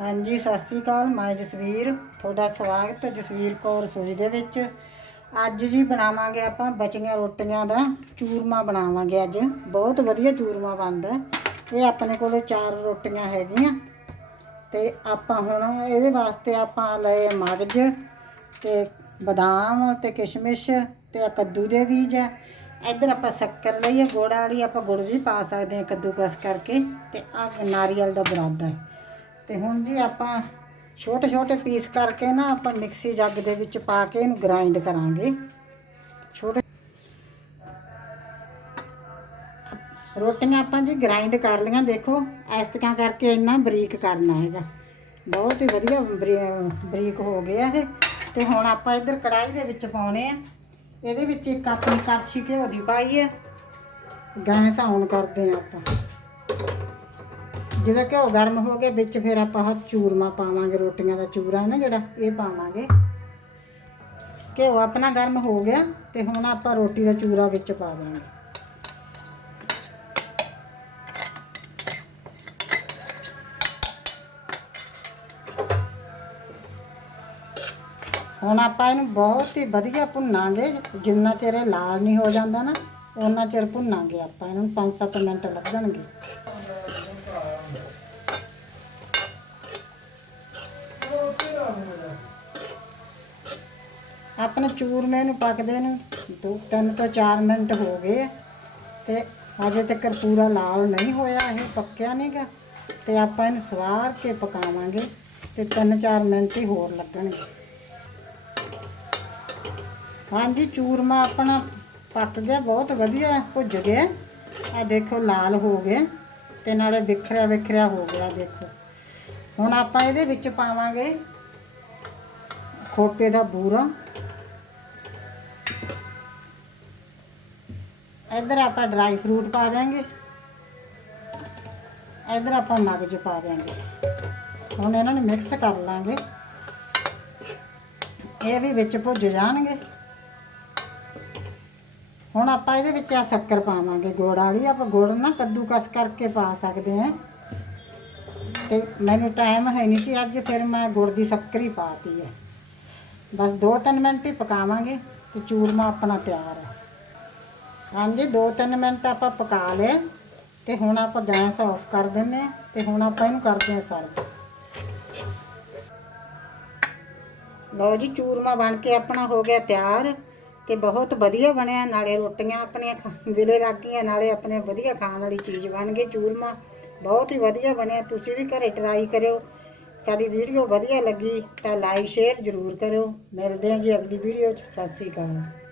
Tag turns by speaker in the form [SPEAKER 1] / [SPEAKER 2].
[SPEAKER 1] ਹਾਂਜੀ, ਸਤਿ ਸ੍ਰੀ ਅਕਾਲ, ਮੈਂ ਜਸਵੀਰ, ਤੁਹਾਡਾ ਸਵਾਗਤ ਹੈ ਜਸਵੀਰ ਕੌਰ ਰਸੋਈ ਦੇ ਵਿੱਚ। ਅੱਜ ਜੀ ਬਣਾਵਾਂਗੇ ਆਪਾਂ ਬਚੀਆਂ ਰੋਟੀਆਂ ਦਾ ਚੂਰਮਾ ਬਣਾਵਾਂਗੇ ਅੱਜ। ਬਹੁਤ ਵਧੀਆ ਚੂਰਮਾ ਬਣਦਾ ਇਹ ਆਪਣੇ ਕੋਲੇ ਚਾਰ ਰੋਟੀਆਂ ਹੈਗੀਆਂ। ਤੇ ਆਪਾਂ ਹੁਣ ਇਹਦੇ ਵਾਸਤੇ ਆਪਾਂ ਲਏ ਮਗਜ ਤੇ ਬਦਾਮ ਤੇ ਕਿਸ਼ਮਿਸ਼ ਤੇ ਕੱਦੂ ਦੇ ਬੀਜ ਹੈ। ਇੱਧਰ ਆਪਾਂ ਸ਼ੱਕਰ ਲਈਏ ਹੈ ਵਾਲੀ ਆਪਾਂ ਗੁੜ ਵੀ ਪਾ ਸਕਦੇ ਹਾਂ ਕੱਦੂਕਸ ਕਰਕੇ ਤੇ ਆ ਨਾਰੀਅਲ ਦਾ ਬਰਾਦਾ ਹੈ। ਤੇ ਹੁਣ ਜੀ ਆਪਾਂ ਛੋਟੇ ਛੋਟੇ ਪੀਸ ਕਰਕੇ ਨਾ ਆਪਾਂ ਮਿਕਸੀ ਜੱਗ ਦੇ ਵਿੱਚ ਪਾ ਕੇ ਇਹਨੂੰ ਗ੍ਰਾਈਂਡ ਕਰਾਂਗੇ। ਛੋਟੇ ਰੋਟੀਆਂ ਆਪਾਂ ਜੀ ਗ੍ਰਾਈਂਡ ਕਰ ਲਈਆਂ, ਦੇਖੋ ਇਸ ਤਰ੍ਹਾਂ ਕਰਕੇ ਇੰਨਾ ਬਰੀਕ ਕਰਨਾ ਹੈਗਾ। ਬਹੁਤ ਹੀ ਵਧੀਆ ਬਰੀ- ਬਰੀਕ ਹੋ ਗਿਆ ਇਹ। ਤੇ ਹੁਣ ਆਪਾਂ ਇੱਧਰ ਕੜਾਈ ਦੇ ਵਿੱਚ ਪਾਉਣੇ ਆ। ਇਹਦੇ ਵਿੱਚ ਇੱਕ ਆਪਣੀ ਕੜਛੀ ਘਿਓ ਦੀ ਪਾਈ ਹੈ ਗੈਸ ਆਨ ਕਰਦੇ ਆ ਆਪਾਂ। ਜਦੋਂ ਘਿਓ ਗਰਮ ਹੋ ਗਿਆ, ਵਿੱਚ ਫਿਰ ਆਪਾਂ ਆਹ ਚੂਰਮਾ ਪਾਵਾਂਗੇ, ਰੋਟੀਆਂ ਦਾ ਚੂਰਾ ਹੈ ਨਾ ਜਿਹੜਾ, ਇਹ ਪਾਵਾਂਗੇ। ਘਿਓ ਆਪਣਾ ਗਰਮ ਹੋ ਗਿਆ ਤੇ ਹੁਣ ਆਪਾਂ ਰੋਟੀ ਦਾ ਚੂਰਾ ਵਿੱਚ ਪਾ ਦਾਂਗੇ ਹੁਣ ਆਪਾਂ ਇਹਨੂੰ ਬਹੁਤ ਹੀ ਵਧੀਆ ਭੁੰਨਾਂਗੇ, ਜਿੰਨਾ ਚਿਰ ਇਹ ਲਾਲ ਨਹੀਂ ਹੋ ਜਾਂਦਾ ਨਾ ਉਹਨਾਂ ਚਿਰ ਭੁੰਨਾਂਗੇ ਆਪਾਂ, ਇਹਨੂੰ 5-7 ਮਿੰਟ ਲੱਗਣਗੇ ਆਪਣੇ ਚੂਰਮੇ ਨੂੰ ਪੱਕਦੇ ਨੂੰ ਦੋ, ਤਿੰਨ ਤੋਂ 4 ਮਿੰਟ ਹੋ ਗਏ ਤੇ ਅਜੇ ਤੱਕ ਪੂਰਾ ਲਾਲ ਨਹੀਂ ਹੋਇਆ, ਇਹ ਪੱਕਿਆ ਨਹੀਂਗਾ ਤੇ ਆਪਾਂ ਇਹਨੂੰ ਸਵਾਰ ਕੇ ਪਕਾਵਾਂਗੇ ਤੇ 3-4 ਮਿੰਟ ਹੀ ਹੋਰ ਲੱਗਣਗੇ। ਹਾਂਜੀ, ਚੂਰਮਾ ਆਪਣਾ ਪੱਕ ਗਿਆ, ਬਹੁਤ ਵਧੀਆ ਭੁੱਜ ਗਿਆ। ਆ ਦੇਖੋ, ਲਾਲ ਹੋ ਗਿਆ ਤੇ ਨਾਲੇ ਵਿਖਰਿਆ ਵਿਖਰਿਆ ਹੋ ਗਿਆ, ਦੇਖੋ। ਹੁਣ ਆਪਾਂ ਇਹਦੇ ਵਿੱਚ ਪਾਵਾਂਗੇ ਖੋਪੇ ਦਾ ਬੂਰਾ। ਇੱਧਰ ਆਪਾਂ ਡਰਾਈ ਫਰੂਟ ਪਾ ਦਿਆਂਗੇ। ਇੱਧਰ ਆਪਾਂ ਮਗਜ ਪਾ ਦਿਆਂਗੇ। ਹੁਣ ਇਹਨਾਂ ਨੂੰ ਮਿਕਸ ਕਰ ਲਾਂਗੇ। ਇਹ ਵੀ ਵਿੱਚ ਭੁੱਜ ਜਾਣਗੇ। ਹੁਣ ਆਪਾਂ ਇਹਦੇ ਵਿੱਚ ਆ ਸ਼ੱਕਰ ਪਾਵਾਂਗੇ। ਗੁੜ ਵਾਲੀ ਆਪਾਂ ਗੁੜ ਨਾ ਕੱਦੂਕਸ ਕਰਕੇ ਪਾ ਸਕਦੇ ਹਾਂ। ਤੇ ਮੈਨੂੰ ਟਾਈਮ ਹੈ ਨਹੀਂ ਸੀ ਅੱਜ, ਫਿਰ ਮੈਂ ਗੁੜ ਦੀ ਸ਼ੱਕਰ ਹੀ ਪਾਤੀ ਹੈ। ਬਸ 2-3 ਮਿੰਟ ਹੀ ਪਕਾਵਾਂਗੇ ਤੇ ਚੂਰਮਾ ਆਪਣਾ ਤਿਆਰ ਹੈ। ਹਾਂਜੀ 2-3 ਮਿੰਟ ਆਪਾਂ ਪਕਾ ਲਏ ਤੇ ਹੁਣ ਆਪਾਂ ਗੈਸ ਆਫ ਕਰ ਦਿੰਨੇ ਹਾਂ ਤੇ ਹੁਣ ਆਪਾਂ ਇਹਨੂੰ ਕਰਦੇ ਹਾਂ ਸਰਵ। ਲਓ ਜੀ, ਚੂਰਮਾ ਬਣ ਕੇ ਆਪਣਾ ਹੋ ਗਿਆ ਤਿਆਰ ਤੇ ਬਹੁਤ ਵਧੀਆ ਬਣਿਆ, ਨਾਲੇ ਰੋਟੀਆਂ ਆਪਣੀਆਂ ਖਾ- ਦਿਲੇ ਲੱਗ ਗਈਆਂ, ਨਾਲੇ ਆਪਣੇ ਵਧੀਆ ਖਾਣ ਵਾਲੀ ਚੀਜ਼ ਬਣ ਗਈ, ਚੂਰਮਾ। ਬਹੁਤ ਹੀ ਵਧੀਆ ਬਣਿਆ, ਤੁਸੀਂ ਵੀ ਘਰੇ ਟਰਾਈ ਕਰਿਓ। ਸਾਡੀ ਵੀਡੀਓ ਵਧੀਆ ਲੱਗੀ ਤਾਂ ਲਾਈਕ ਸ਼ੇਅਰ ਜ਼ਰੂਰ ਕਰਿਓ। ਮਿਲਦੇ ਹਾਂ ਜੀ ਅਗਲੀ ਵੀਡੀਓ 'ਚ। ਸਤਿ ਸ੍ਰੀ ਅਕਾਲ।